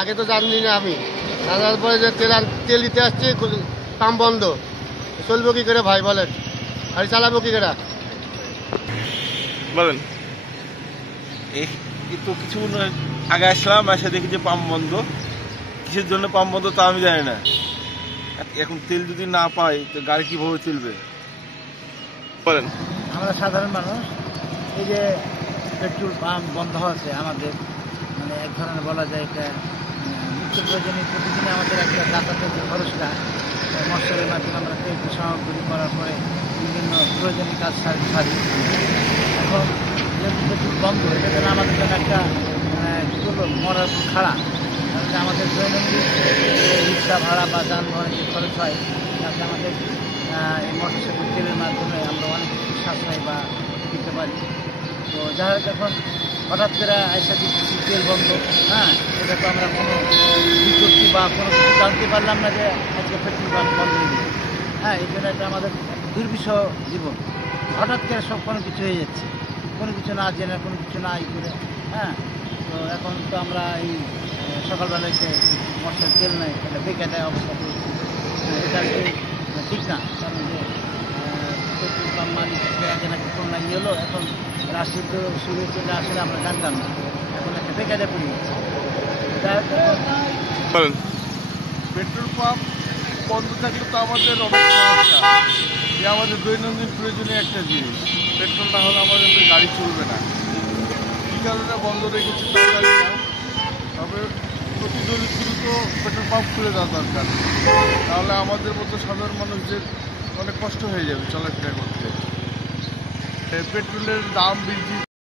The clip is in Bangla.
আগে তো জানি না আমি, জানার পরে যে তেল দিতে আসছি, পাম্প বন্ধ, চলবো কি করে ভাই বলেন, গাড়ি চালাবো কি করে বলেন। এই তো কিছুক্ষণ আগে আসলাম, এসে দেখি যে পাম্প বন্ধ। কিসের জন্য পাম্প বন্ধ তা আমি জানি না। এখন তেল যদি না পাই তো গাড়ি কিভাবে চলবে বলেন। আমরা সাধারণ মানুষ, এই যে পেট্রোল পাম্প বন্ধ হচ্ছে আমাদের মানে এক ধরনের বলা যায় এটা নিত্য প্রয়োজনীয়। প্রতিদিনে আমাদের একটা যাতায়াতের যে খরচটা মৎস্যের মাধ্যমে আমরা তেল সামগ্রী করার পরে বিভিন্ন প্রয়োজনীয় কাজ সারি। এখন যেহেতু পেট্রোল বন্ধ, এটা যেন আমাদের জন্য একটা কী বলবো মরার খাড়া। কারণ আমাদের দৈনন্দিন রিক্সা ভাড়া বা যানবাহনের যে খরচ হয় তাতে আমাদের এই মোটরসাইকেল তেলের মাধ্যমে আমরা অনেক কিছু সাশ্রয় বা দিতে পারি। তো যারা যখন হঠাৎ করে আইসা দিচ্ছি তেল বন্ধ, এটা তো আমরা কোনো বিজ্ঞপ্তি বা কোনো কিছু জানতে পারলাম না যে আজকে পেট্রোল পাম্প বন্ধ হয়ে গেছে। এই জন্য এটা আমাদের দুর্বিষহ জীবন। হঠাৎ করে সব কোনো কিছু হয়ে যাচ্ছে, কোনো কিছু না জেনে, কোনো কিছু না করে। তো এখন তো আমরা এই সকালবেলা এসে মশলার তেল নেই, এটা বেকায়দায় অবস্থা করেছি। এটা ঠিক না, কারণ যে পেট্রোল পাম্প মালিককে আগে নাকি খুলনা ইয়ে হলো, এখন রাশিদ শুরু হচ্ছে, আসলে আমরা জানতাম না, এখন একটা বেকায়দায় পড়ে যাচ্ছে। পেট্রোল পাম্প বন্ধ থাকলে তো আমাদের অনেক সমস্যা। যে আমাদের দৈনন্দিন প্রয়োজনীয় একটা জিনিস, পেট্রোল না হলে আমাদের গাড়ি চলবে না। কী কারণে বন্ধ রেখেছে তা জানি না, তবে প্রতি দ্রুত পেট্রোল পাম্প খুলে দেওয়া দরকার, তাহলে আমাদের মতো সাধারণ মানুষদের অনেক কষ্ট হয়ে যাবে চলাফেরা করতে। পেট্রোলের দাম বৃদ্ধি